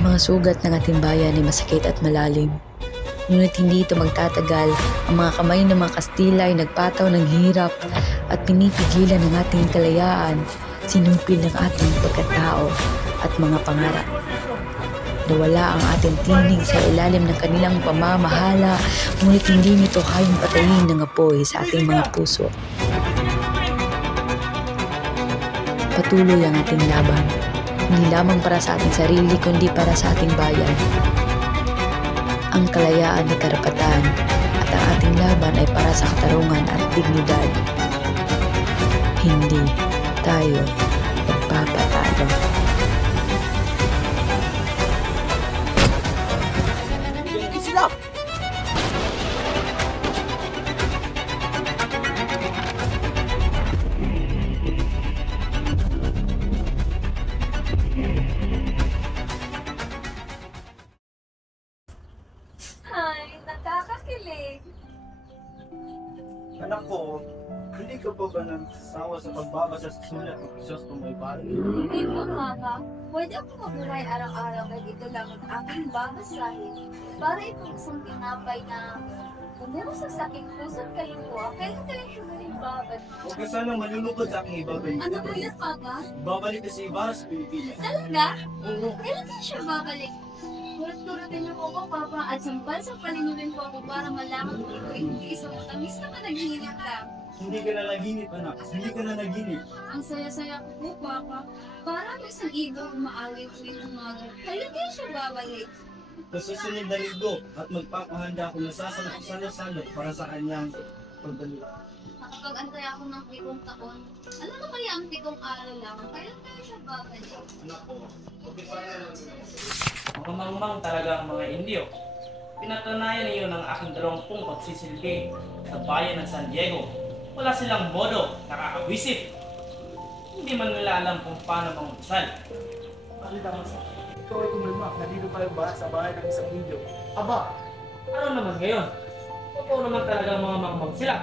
Ang mga sugat ng ating bayan ay masakit at malalim. Ngunit hindi ito magtatagal. Ang mga kamay ng mga Kastila ay nagpataw ng hirap at pinipigilan ng ating kalayaan, sinupil ng ating pagkatao at mga pangarap. Nawala ang ating tinig sa ilalim ng kanilang pamamahala, ngunit hindi nito kayang patayin ng apoy sa ating mga puso. Patuloy ang ating laban, hindi lamang para sa ating sarili, kundi para sa ating bayan. Ang kalayaan ay karapatan, at ang ating laban ay para sa katarungan at dignidad. Hindi tayo magpapatalo. Ay, nakakakilig. Anak ko, hindi ka pa ba nagsasawa sa pagbabasa sa sulat ng Crisostom may Ibarra? Hindi po, Mama. Pwede ako mabuhay araw-araw kahit ito lang ang aking babasahin. Para itong isang tinapay na bumuhos sa aking puso't kalimwa. Kailan kayo siya babalik? Huwag ka sanang malulungkot sa aking ibabalik. Ano po yan, Papa? Babalik na si Ibarra sa Pilipinas. Talaga? Oo. Kailan kayo siya babalik? Tulad-tulatin niyo po ako, Papa, at sampal-sampalin niyo rin po ako para malaman ko ito hindi isang matamis na panaginip lang. Hindi ka na naginip, anak. Hindi ka na naginip. Ang saya-saya ko po, Papa. Parang isang ibang umaaway ko rin umaga. Kailan kayo siya babalik? Sa susunod na linggo at magpapahanda ako ng sasalo-salo para sa kanyang pagbalik. Nakapag-antay ako ng 7 taon. Ano na kaya ang 7 araw lang? Kailan kayo siya babalik? Anak ko, huwag ka sana Mga mangmang talaga ang mga Indio. Pinatunayan niyo ng aking 20 pagsisilbi sa bayan ng San Diego. Wala silang modo, nakakabwisit. Hindi man nila alam kung paano mangusal. Bakit ang masa? Ikaw ay kumalma. Nandito tayo ba sa bahay ng isang Indio? Aba, ano naman ngayon? Totoo naman talaga mga mangmang sila.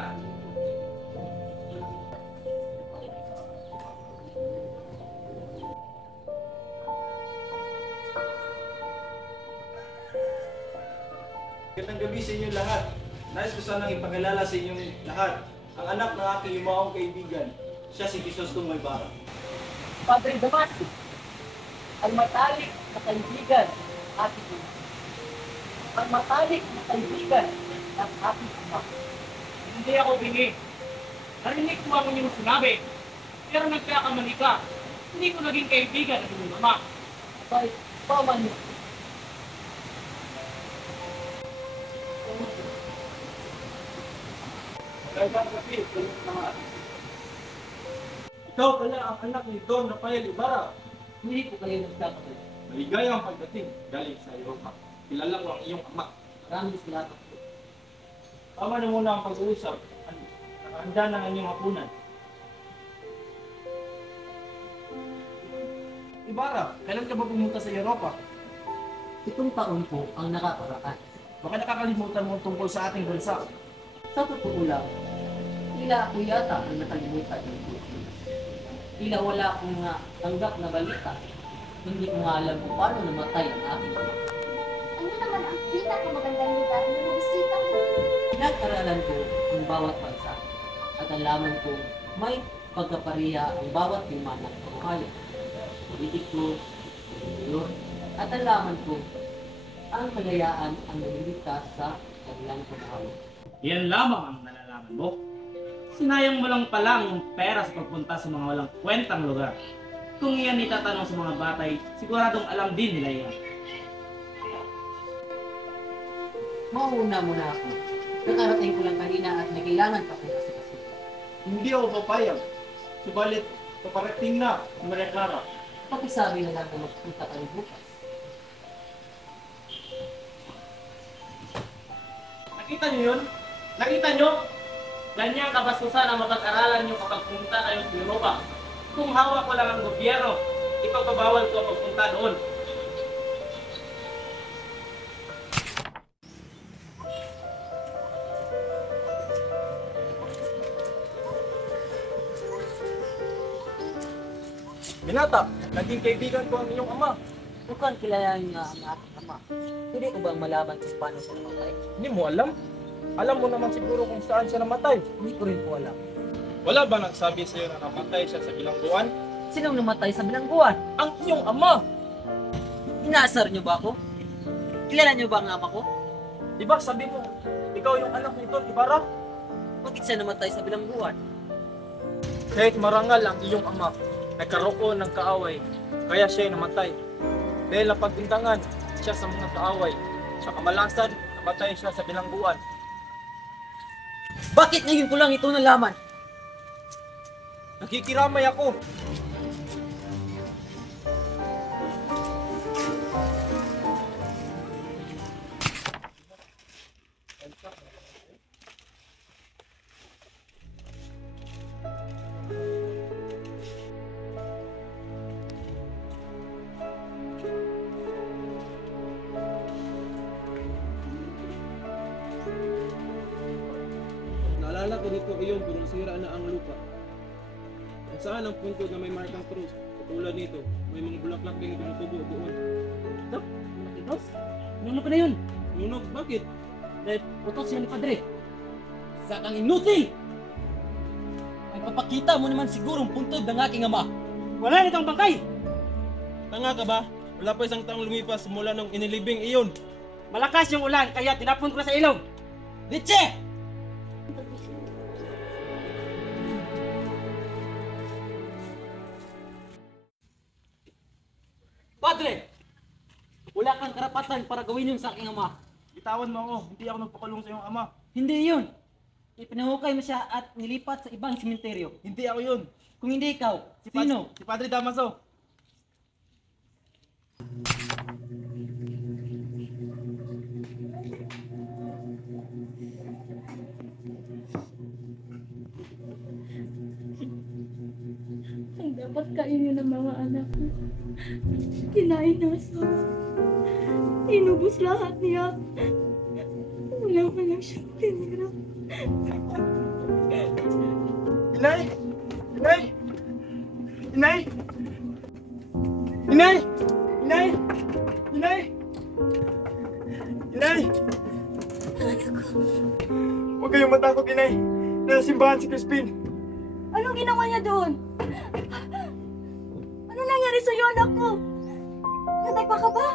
Magandang gabi sa inyo lahat. Nais ko sanang ipakilala sa inyong lahat ang anak ng aking yumaong kaibigan. Siya si Crisostom may Ibarra. Padre Damasio, ang matalik na kaibigan ng ating ina. Ang matalik na kaibigan ng ating ama. Hindi ako bingi. Narinig ko ang inyong sinabi. Pero nagkakamali ka. Hindi ko naging kaibigan ng inyong ama. Abay, paman niyo. Magandang gabi sa inyong lahat. Ikaw pala ang anak ni Don Rafael Ibarra. Hindi ko kayo nagkakabali. Maligayang pagdating galing sa Europa. Kilala ko ang iyong ama. Maraming salamat. Tama na muna ang pag-uusap. Nakahanda na ang inyong hapunan. Ibarra, kailan ka ba pumunta sa Europa? 7 taon po ang nakakaraan. Baka nakakalimutan mo tungkol sa ating bansa. Sa totoo lang, tila ako yata ang nakalimutan ng Pilipinas. Tila wala akong tanggap na balita. Hindi ko nga alam kung paano namatay ang aking ama. Ano naman ang pinakamagandang lugar na nabisita mo? Pinag-aralan ko ang bawat bansa at alaman ko may pagkapariya ang bawat lima ng pagkakaya. Politiko, kultur, at alaman ko ang kalayaan ang naliligtas sa kanilang pagkakaya. Yan lamang ang nalalaman mo. Sinayang mo lang pala yung pera sa pagpunta sa mga walang kwentang lugar. Kung iyan itatanong sa mga batay, siguradong alam din nila yan. Mauna muna ako. Nakarating ko lang kanina at may kailangan pa kong kasi. Hindi ako papayag. Subalit, paparating na si Maria Clara. Pakisabi na lang na magpunta kayo bukas. Nakita niyo yun? Nakita niyo? Ganyang kabastusan ang mapag-aralan niyo kapag pumunta kayo sa Europa. Kung hawak ko lang ang gobyerno, ipagpabawal ko ang pagpunta doon. Binata, naging kaibigan ko ang iyong ama. Mukhang kilala niya ang aking ama. Pwede ko bang malaman kung paano siya namatay? Hindi mo alam? Alam mo naman siguro kung saan siya namatay. Hindi ko rin po alam. Wala ba nagsabi sa iyo na namatay siya sa bilangguan? Sinong namatay sa bilangguan? Ang iyong ama! Inaasar niyo ba ako? Kilala niyo ba ang ama ko? Di ba sabi mo, ikaw yung anak nito, Ibarra? Bakit siya namatay sa bilangguan? Kahit marangal ang iyong ama, nagkaroon ng kaaway, kaya siya ay namatay. Dahil napagbintangan siya sa mga kaaway, sa kamalasan, namatay siya sa bilangguan. Bakit ngayon ko lang ito nalaman? Nakikiramay ako! Naalala ko dito iyon kung nasira na ang lupa. At saan ang punto na may markang krus? Katulad nito, may mga bulaklak din tumutubo doon. Dos? Nuno ko na yun. Nunog, bakit? Dahil utos siya ni Padre. Sa kang inutil! Ay papakita mo naman siguro ang puntod ng aking ama. Wala na kang bangkay! Tanga ka ba? Wala pa isang taong lumipas mula nung inilibing iyon. Malakas yung ulan kaya tinapon ko na sa ilog. Litse! Padre! Wala kang karapatan para gawin yun sa aking ama. Bitawan mo ako, hindi ako nagpakulong sa iyong ama. Hindi yun. Ipinahukay mo siya at nilipat sa ibang simenteryo. Hindi ako yun. Kung hindi ikaw, sino? Si Padre Damaso. Ang dapat kainin ng mga anak ko. Kinain ng asawa. Inubos lahat niya. Walang siyang tinira. Inay! Inay! Inay! Inay! Inay! Inay! Inay! Huwag kayong matakot, Inay. Nasa simbahan si Crispin. Anong ginawa niya doon? Ano nangyari sa'yo, anak ko? Natagpa ka ba?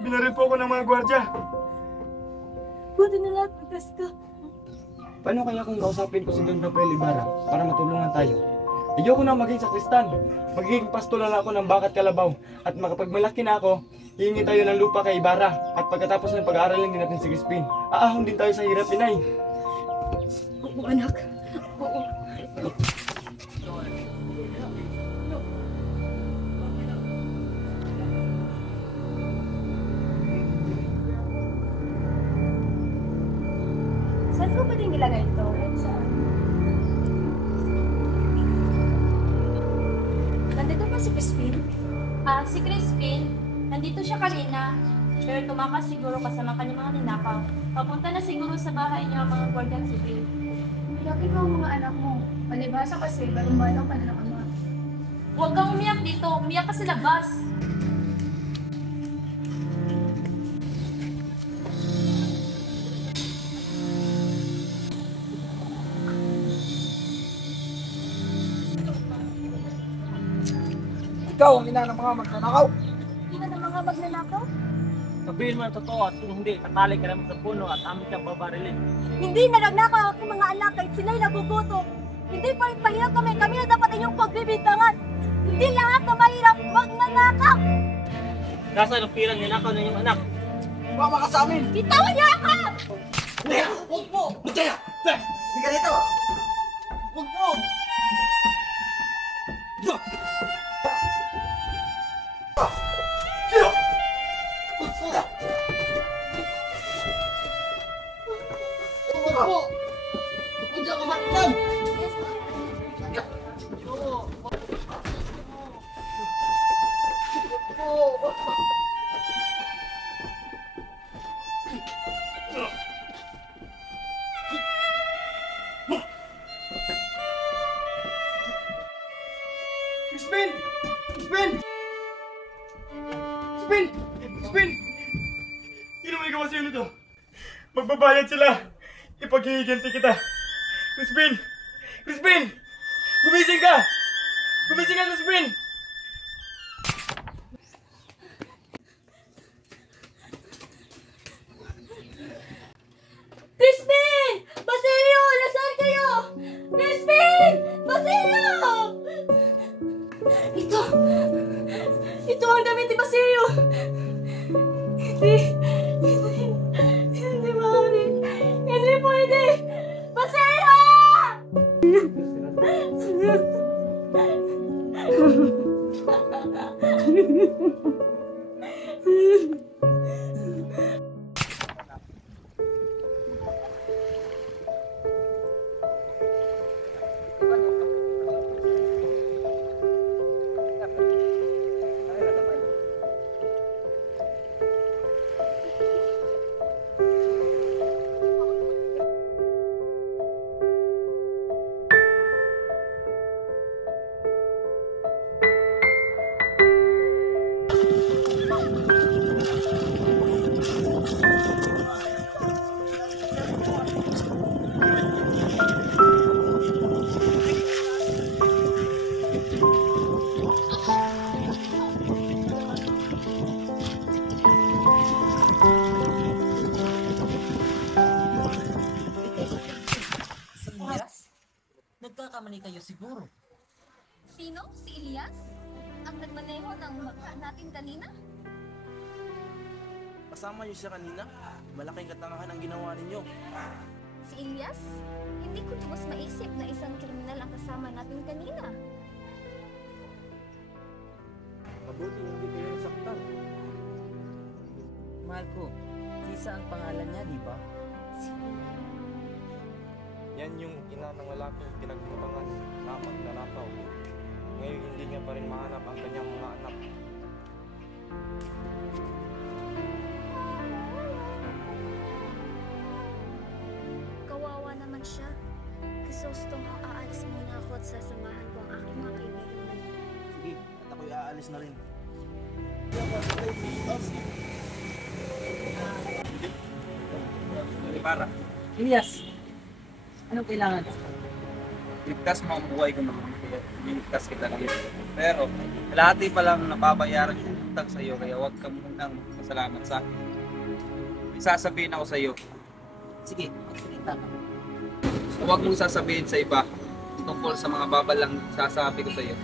Binaril po ako ng mga gwardya. Buti na lahat, magtas ka. Paano kaya kung kausapin ko si Don Rafael Ibarra para matulungan tayo? Ayoko na maging sakristan. Magiging pastoral ako ng Bakat Kalabaw. At makapagmalaki na ako, hihingi tayo ng lupa kay Ibarra. At pagkatapos ng pag-aaralin din natin si Crispin, aahon din tayo sa hirap, Inay. Oo, anak. Oo. Saan ko ba din nilagay ito? Nandito ba si Crispin? Si Crispin, nandito siya kanina, pero tumakas siguro kasama kanyang mga ninakaw. Papunta na siguro sa bahay niya ang mga Guardian Civil. Malapit mo ang mga anak mo. Palibasa kasi, balang-balang ka na ng ama. Huwag kang umiyak dito, umiyak ka sa labas. Ikaw ang ina ng mga magnanakaw. Hindi na ng mga magnanakaw? Sabihin mo ang totoo at kung hindi, tatali ka naman sa puno at amin kang babarilin. Hindi na nagnakaw ang aking mga anak kahit sila'y nagugutom. Hindi pa rin mahirap kami na dapat inyong pagbibintangan. Hindi lahat na mahirap magnanakaw. Nasaan ang pirang ninakaw ng iyong anak? Mama ka sa amin! Bitawan niyo ako! Huwag mo! Mataya! Hindi ka dito! Huwag mo! Crispin! Crispin! Crispin! Sino may gawa sa'yo nito? Magbabayad sila! Ipaghihiganti kita! Crispin! Crispin! Gumising ka! Gumising ka, Crispin! Crispin! Basilio! Nasaan kayo? Crispin! Basilio! Ito! Ito ang damit ni Basilio! Hindi maaari! Hindi pwede! Basilio! Si Elias? Nagkakamali kayo siguro. Sino? Si Elias? Ang nagmaneho ng bangka natin kanina? Kasama niyo siya kanina? Malaking katangahan ang ginawa ninyo. Si Elias? Hindi ko lubos maisip na isang kriminal ang kasama natin kanina. Mabuti hindi kayo nasaktan. Mahal ko, Sisa ang pangalan niya, di ba? Yan yung ina ng lalaking pinagtutangan na magnanakaw. Ngayon hindi niya pa rin mahanap ang kanyang mga anak. Kawawa naman siya. Krisostong aalis muna ako at sasamahan ko ang aking mga kaibigan. Sige, at ako'y aalis na rin. Para Elias, anong kailangan? ligtas mo ang buhay ko naman. Ligtas kita lang. Pero, kalahati pa lang nababayaran yung utang sa iyo, kaya huwag ka munang masalamat sa akin. May sasabihin ako sa iyo. Sige, magsalita ka. So, huwag mong sasabihin sa iba tungkol sa mga babalang sasabi ko sa iyo.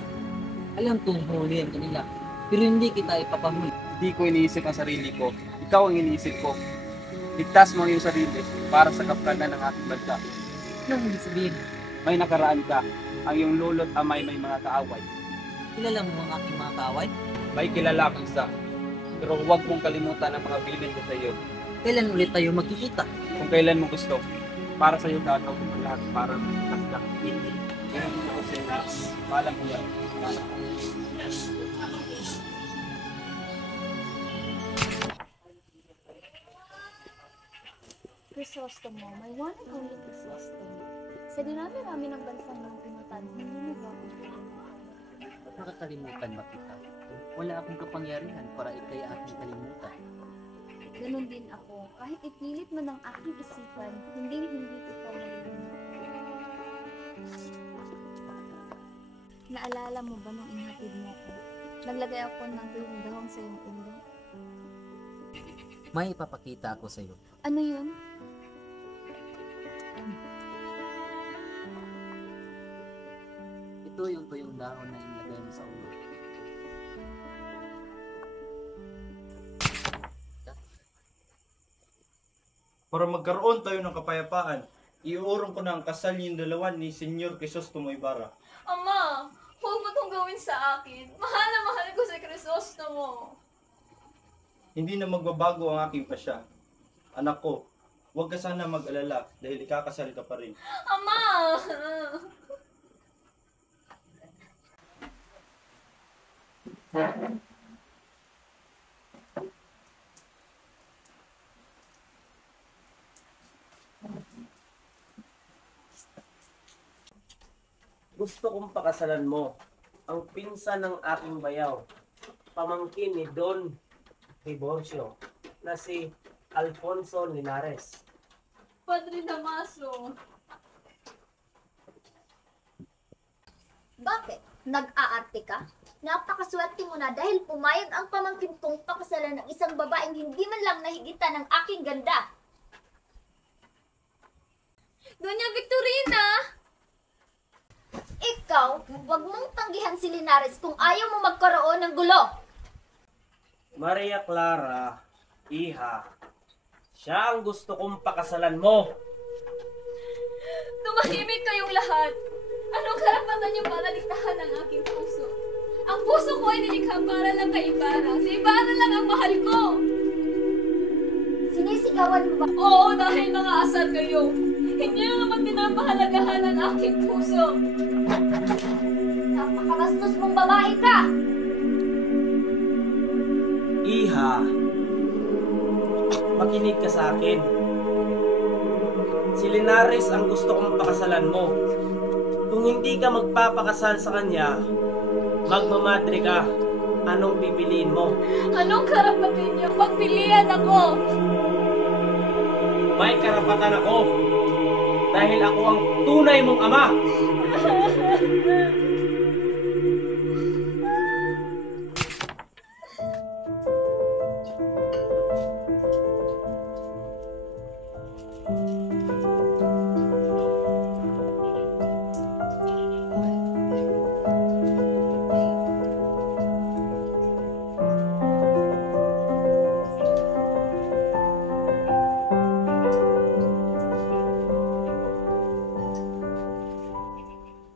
Alam kong hulihan ka nila, pero hindi kita ipapahuli. Hindi ko iniisip ang sarili ko. Ikaw ang iniisip ko. Ligtas mo ang iyong sarili para sa kapakanan ng ating bansa. Anong hindi sabihin? May nakaraan ka. Ang iyong lolo't amay may mga kaaway. Kilala mo ang aking mga kaaway? May kilala kang isa. Pero huwag mong kalimutan ang mga bilin ko sa iyo. Kailan ulit tayo magkikita? Kung kailan mo gusto. Para sa iyo gagawin ko lahat para magkakita. Ganun mo ako sa iyo. Paalam mo yan. Crisostomo, may one and only Crisostomo. Sa dinami-rami ng bansang mga pinuntan, hindi ba ako? Nakakalimutan ba kita? Wala akong kapangyarihan para ikay aking kalimutan. Ganon din ako. Kahit ipilit mo ng aking isipan, hindi ito malilimutan. Naalala mo ba nung inhatid mo ako? Naglagay ako ng tulong sa iyong ulo. May ipapakita ako sa iyo. Ano yun? Ito yung tuyong dahon na inilagay mo sa ulo. Para magkaroon tayo ng kapayapaan, iuurong ko na ang kasal niyong dalawa ni Senyor Crisostomo Ibarra. Ama, huwag mo itong gawin sa akin. Mahal na mahal ko si Crisostomo. Hindi na magbabago ang aking pasya. Anak ko, huwag ka sana mag-alala dahil ikakasal ka pa rin. Ama! Gusto kong pakasalan mo ang pinsan ng aking bayaw, pamangkin ni Don diborsyo na si Alfonso Linares. Padre Damaso. Bakit? Nag-aarte ka? Napakaswerte mo na dahil pumayag ang pamangkin kong pakasalan ng isang babaeng hindi man lang nahigitan ng aking ganda. Doña Victorina! Ikaw, huwag mong tanggihan si Linares kung ayaw mo magkaroon ng gulo. Maria Clara, iha, siya ang gusto kong pakasalan mo. Tumahimik kayong lahat. Anong karapatan niyo para diktahan ang aking puso? Ang puso ko ay nilikha para lang kay Ibarra. Si Ibarra lang ang mahal ko. Sinisigawan mo ba? Oo, dahil mga asar kayo. Hindi nyo naman pinapahalagahan ang aking puso. Napakabastos mong babae ka! Iha, makinig ka sa akin. Si Linares ang gusto kong pakasalan mo. Kung hindi ka magpapakasal sa kanya, magmamadre ka. Anong pipiliin mo? Anong karapatan niyo? Pagpilian ako! May karapatan ako. Dahil ako ang tunay mong ama.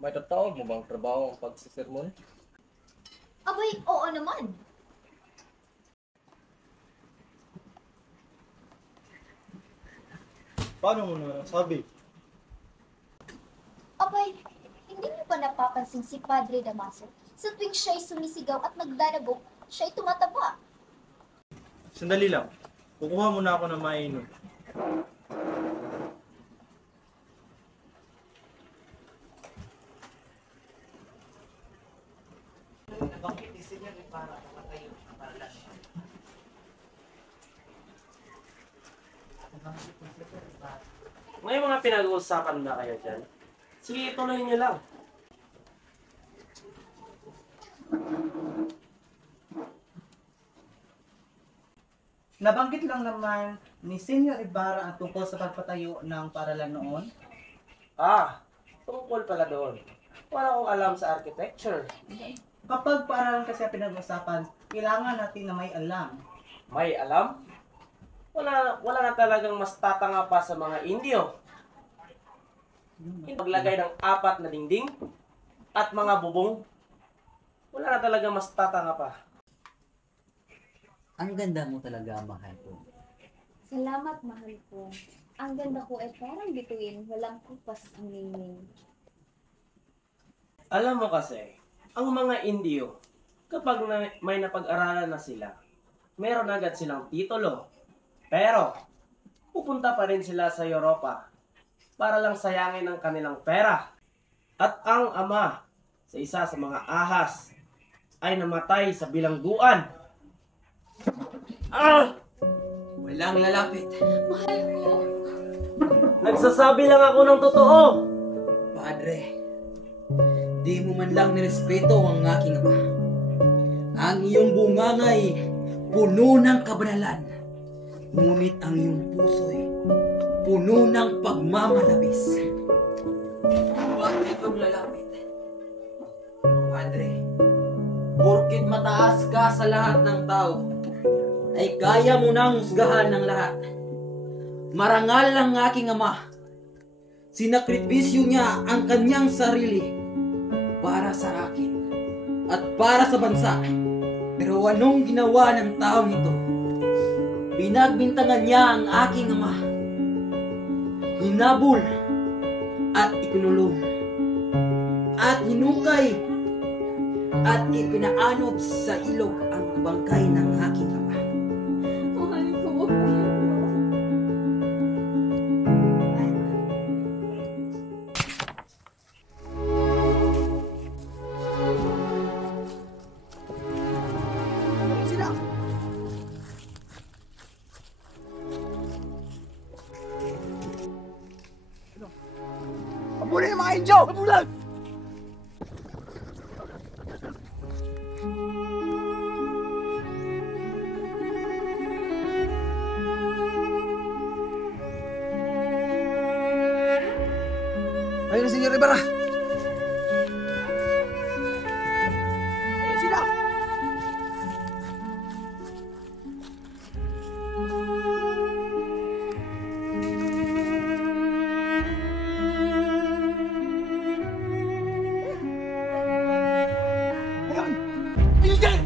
May tatawag mo bang trabaho ang pagsisermon? Abay, oo naman. Paano mo na sabi? Abay, hindi niyo ba napapansin si Padre Damaso? Sa tuwing siya'y sumisigaw at nagdarabog, siya'y tumataba. Sandali lang. Kukuha muna ako ng mainom. May mga pinag-uusapan ba kayo dyan? Sige, tuloy niyo lang. Nabanggit lang naman ni Senyor Ibarra ang tungkol sa pagpatayo ng paralan noon. Ah, tungkol pala doon. Wala akong alam sa architecture. Kapag paaralan kasi ang pinag-usapan, kailangan natin na may alam. May alam? Wala na talagang mas tatanga pa sa mga Indio. Paglagay ng 4 na dingding at mga bubong, wala na talagang mas tatanga pa. Ang ganda mo talaga, mahal ko. Salamat, mahal ko. Ang ganda ko ay parang bituin, walang kupas ang ningning. Alam mo kasi, ang mga Indio, kapag may napag-aralan na sila, meron agad silang titulo. Pero, pupunta pa rin sila sa Europa para lang sayangin ang kanilang pera. At ang ama sa isa sa mga ahas ay namatay sa bilangguan. Ah! Walang lalapit. Mahal ko. Nagsasabi lang ako ng totoo. Padre, di mo man lang nirespeto ang aking ama. Ang iyong bungangay puno ng kabanalan. Ngunit ang iyong puso'y puno ng pagmamalabis. Bakit kang lalapit? Padre, porkit mataas ka sa lahat ng tao, ay kaya mo nang husgahan ng lahat. Marangal ang aking ama. Sinakripisyo niya ang kanyang sarili para sa akin at para sa bansa. Pero anong ginawa ng taong ito? Pinagbintangan niya ang aking ama. Hinabol at ikinulong at hinukay at ipinaanod sa ilog ang bangkay ng aking ama. Mahal ko. muna yung mga Indio! Mabulag! Ayun na, Senyor Ibarra! Ayun sila! Ayun! Ayun dyan!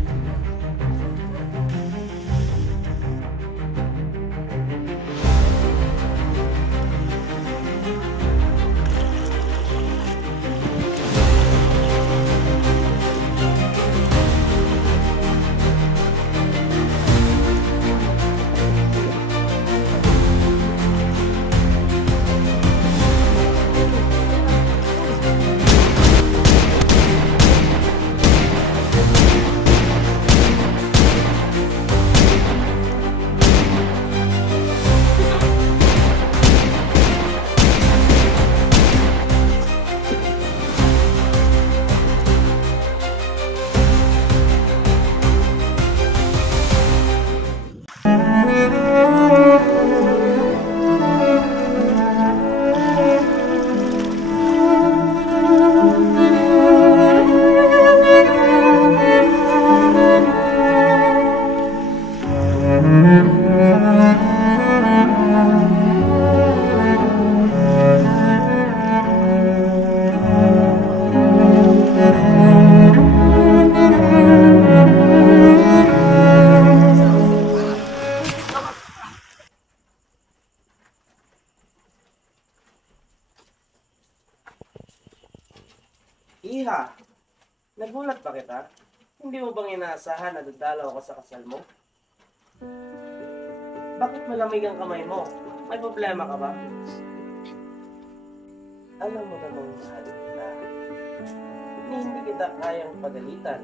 Iha, nagulat ba kita? Hindi mo bang inaasahan na dadalaw ako sa kasal mo? Bakit malamig ang kamay mo? May problema ka ba? Alam mo namang mahal kita. Hindi kita kayang pagalitan.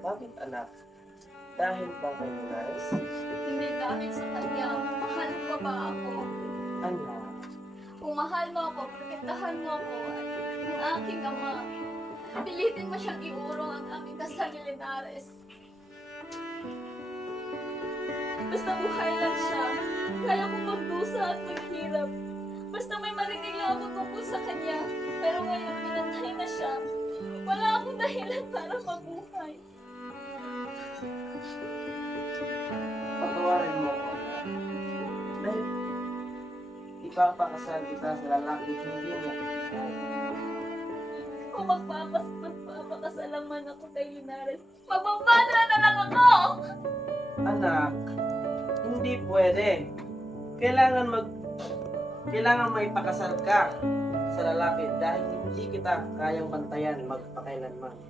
Bakit anak? Dahil ba kay Lunares? Hindi dahil sa kanya, mahal mo ba ako? Anak, Kung mahal mo ako, protektahan mo ako at ang aking ama. Pilitin mo siyang iurong ang aming kasal ni Linares. Basta buhay lang siya. Kaya kong magdusa at maghirap. Basta may marinig lang ako tungkol sa kanya. Pero ngayon, pinatay na siya. Wala akong dahilan para mabuhay. patawarin mo ako. Dahil ipapakasal kita sa lalaking hindi mo. Kung magpapakasal man ako kay Linares, magpapadra na lang ako! Anak, hindi pwede. Kailangan may pakasal ka sa lalaki dahil hindi kita kayang bantayan magpakailanman.